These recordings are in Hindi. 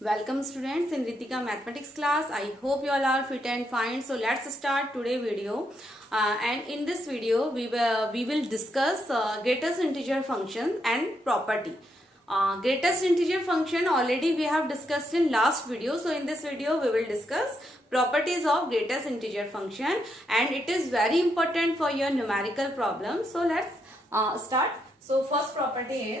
Welcome students in Ritika mathematics class. I hope you all are fit and fine. So let's start today video. And in this video we will discuss greatest integer function and property. Greatest integer function already we have discussed in last video. So in this video we will discuss properties of greatest integer function, and it is very important for your numerical problem. So let's start. So first property.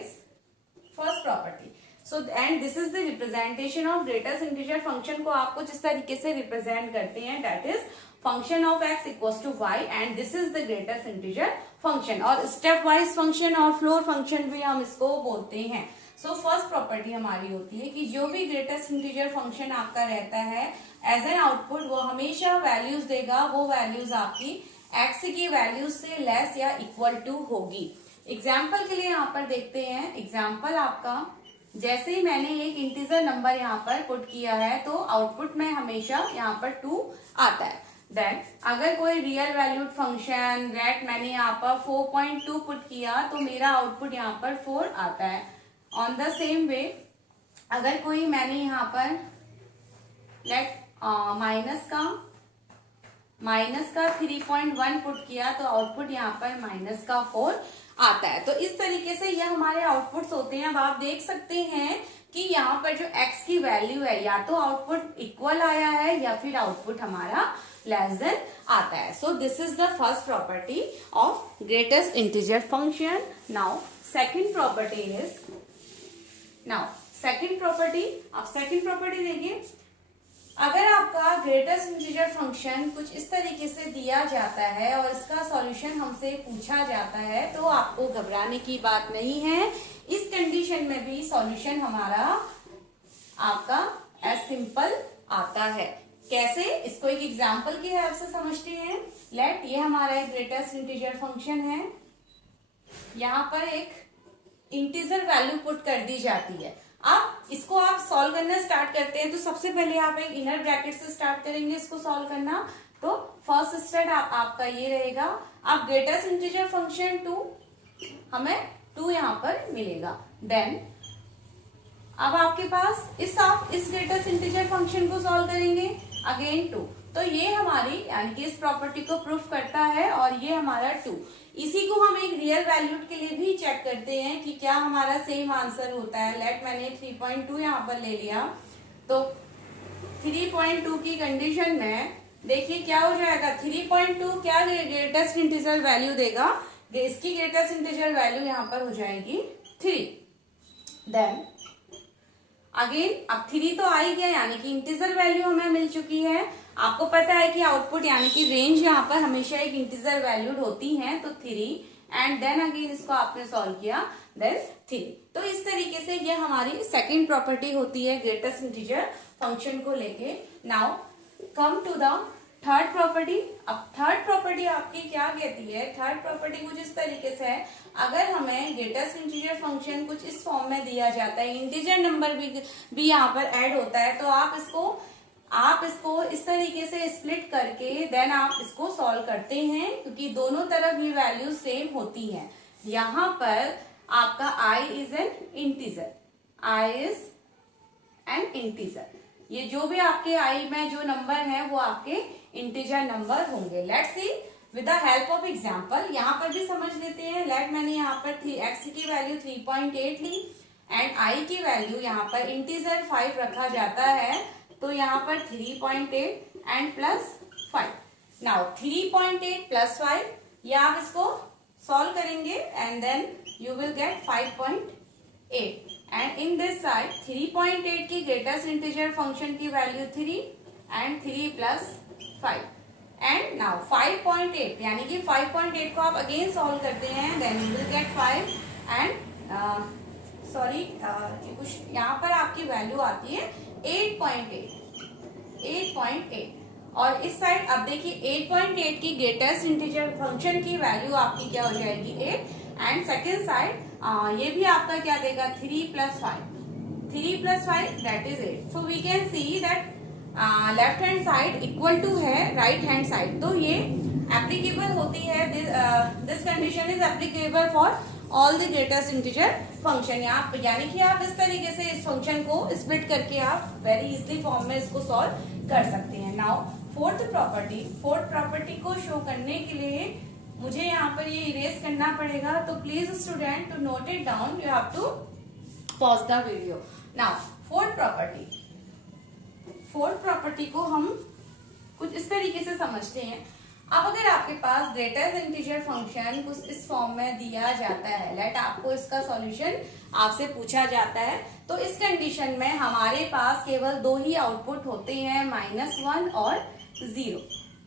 So and this is the representation of greatest integer function को आपको जिस तरीके से represent करते हैं, that is function of x equals to y, and this is the greatest integer function. और step wise function और floor function भी हम इसको बोलते हैं. So first property हमारी होती है कि जो भी greatest integer function आपका रहता है as an output वो हमेशा values देगा. वो values आपकी x की values से less या equal to होगी. एग्जाम्पल के लिए यहाँ पर देखते हैं. एग्जाम्पल आपका जैसे ही मैंने एक इंटीजर नंबर यहाँ पर पुट किया है तो आउटपुट में हमेशा यहाँ पर 2 आता है. देन अगर कोई रियल वैल्यूड फंक्शन लेट मैंने यहाँ पर 4.2 पुट किया तो मेरा आउटपुट यहाँ पर 4 आता है. ऑन द सेम वे अगर कोई मैंने यहाँ पर लेट माइनस का 3.1 पुट किया तो आउटपुट यहाँ पर माइनस का 4 आता है. तो इस तरीके से ये हमारे आउटपुट्स होते हैं. अब आप देख सकते हैं कि यहाँ पर जो x की वैल्यू है या तो आउटपुट इक्वल आया है या फिर आउटपुट हमारा लेस देन आता है. So this is the first property of greatest integer function. Now second property देखिए. अगर आपका ग्रेटेस्ट इंटीजर फंक्शन कुछ इस तरीके से दिया जाता है और इसका सॉल्यूशन हमसे पूछा जाता है तो आपको घबराने की बात नहीं है. इस कंडीशन में भी सॉल्यूशन हमारा आपका एज सिंपल आता है. कैसे, इसको एक एग्जांपल की हेल्प से समझते हैं. लेट ये हमारा एक ग्रेटेस्ट इंटीजर फंक्शन है. यहाँ पर एक इंटीजर वैल्यू पुट कर दी जाती है. अब इसको आप सॉल्व करना स्टार्ट करते हैं तो सबसे पहले आप एक इनर ब्रैकेट से स्टार्ट करेंगे इसको सॉल्व करना. तो फर्स्ट स्टेप आपका ये रहेगा. अब ग्रेटेस्ट इंटीजर फंक्शन 2 हमें 2 यहाँ पर मिलेगा. देन अब आपके पास आप इस ग्रेटेस्ट इंटीजर फंक्शन को सॉल्व करेंगे अगेन 2. तो ये हमारी यानी कि इस प्रॉपर्टी को प्रूफ करता है और ये हमारा 2. इसी को हम एक रियल वैल्यूड के लिए भी चेक करते हैं कि क्या हमारा सेम आंसर होता है. लेट मैंने 3.2 यहाँ पर ले लिया तो 3.2 की कंडीशन में देखिए क्या हो जाएगा. 3.2 क्या ग्रेटेस्ट इंटीजर वैल्यू देगा. इसकी ग्रेटेस्ट इंटीजर वैल्यू यहाँ पर हो जाएगी 3. देन अगेन अब 3 तो आ ही गया यानी कि इंटीजर वैल्यू हमें मिल चुकी है. आपको पता है कि आउटपुट यानी कि रेंज यहाँ पर हमेशा एक इंटीजर वैल्यूड होती है. तो 3 एंड देन अगेन इसको आपने सॉल्व किया देन 3. तो इस तरीके से ये हमारी सेकंड प्रॉपर्टी होती है ग्रेटेस्ट इंटीजर फंक्शन को लेके. Now come to the third property. अब थर्ड प्रॉपर्टी आपकी क्या कहती है. थर्ड प्रॉपर्टी कुछ इस तरीके से है. अगर हमें ग्रेटेस्ट इंटीजर फंक्शन कुछ इस फॉर्म में दिया जाता है, इंटीजर नंबर भी यहाँ पर ऐड होता है, तो आप इसको इस तरीके से स्प्लिट करके देन आप इसको सॉल्व करते हैं क्योंकि दोनों तरफ ये वैल्यू सेम होती हैं. यहाँ पर आपका i इज एन इंटीजर. ये जो भी आपके i में जो नंबर है वो आपके इंटीजर नंबर होंगे. Let's see with the help of example. यहाँ पर भी समझ लेते हैं. लेट मैंने यहाँ पर x की वैल्यू 3.8 ली एंड i की वैल्यू यहाँ पर इंटीजर 5 रखा जाता है तो यहाँ पर 3.8 एंड प्लस 5. नाउ 3.8 प्लस 5 ये आप इसको सॉल्व करेंगे and then you will get 5.8. And in this side 3.8 की ग्रेटेस्ट इंटीजर फंक्शन की value 3 and 3 plus 5. And now 5.8 यानी कि 5.8 को आप अगेन सॉल्व करते हैं then you will get 5 and कुछ यहाँ पर आपकी वैल्यू आती है 8.8. और इस साइड अब देखिए 8.8 की ग्रेटेस्ट इंटीजर फंक्शन की वैल्यू आपकी क्या हो जाएगी 8. एंड सेकेंड साइड ये भी आपका क्या देगा 3 plus 5 that is 8. So we can see that left hand side equal to है राइट हैंड साइड. तो ये एप्लीकेबल होती है. This condition is applicable for all the greatest integer function. यानी कि आप इस तरीके से इस फंक्शन को स्प्लिट करके आप वेरी इजिली फॉर्म में इसको सॉल्व कर सकते हैं। नाउ फोर्थ प्रॉपर्टी को शो करने के लिए मुझे यहाँ पर ये इरेज करना पड़ेगा, तो please student to note it down, you have to pause the video. Now fourth property को हम कुछ इस तरीके से समझते हैं। अब अगर आपके पास ग्रेटेस्ट इंटीजर फंक्शन कुछ इस फॉर्म में दिया जाता है, लेट आपको इसका सॉल्यूशन आपसे पूछा जाता है, तो इस कंडीशन में हमारे पास केवल दो ही आउटपुट होते हैं, -1 और 0।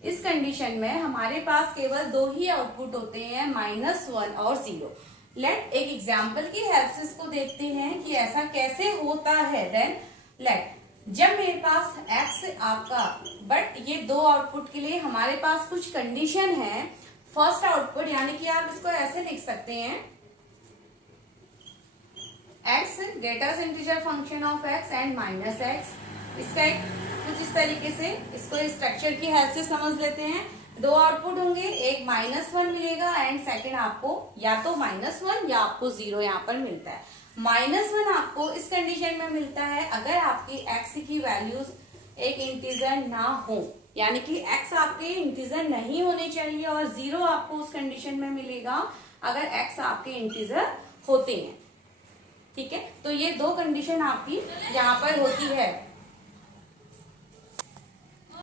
इस कंडीशन में हमारे पास केवल दो ही आउटपुट होते हैं, -1 और 0। लेट एक एग्जाम्पल की हेल्प से इसको देखते हैं कि ऐसा कैसे होता है। देन लेट जब मेरे पास x आपका, बट ये दो आउटपुट के लिए हमारे पास कुछ कंडीशन है। फर्स्ट आउटपुट यानी कि आप इसको ऐसे लिख सकते हैं, x greatest integer function of x and -x। इसका एक कुछ इस तरीके से इसको स्ट्रक्चर की हेल्प से समझ लेते हैं। दो आउटपुट होंगे, एक -1 मिलेगा एंड सेकंड आपको या तो -1 या आपको 0 यहाँ पर मिलता है। -1 आपको इस कंडीशन में मिलता है अगर आपकी x की वैल्यूज एक इंटीजर ना हो, यानी कि x आपके इंटीजर नहीं होने चाहिए, और 0 आपको उस कंडीशन में मिलेगा अगर x आपके इंटीजर होते हैं। ठीक है, तो ये दो कंडीशन आपकी यहाँ पर होती है।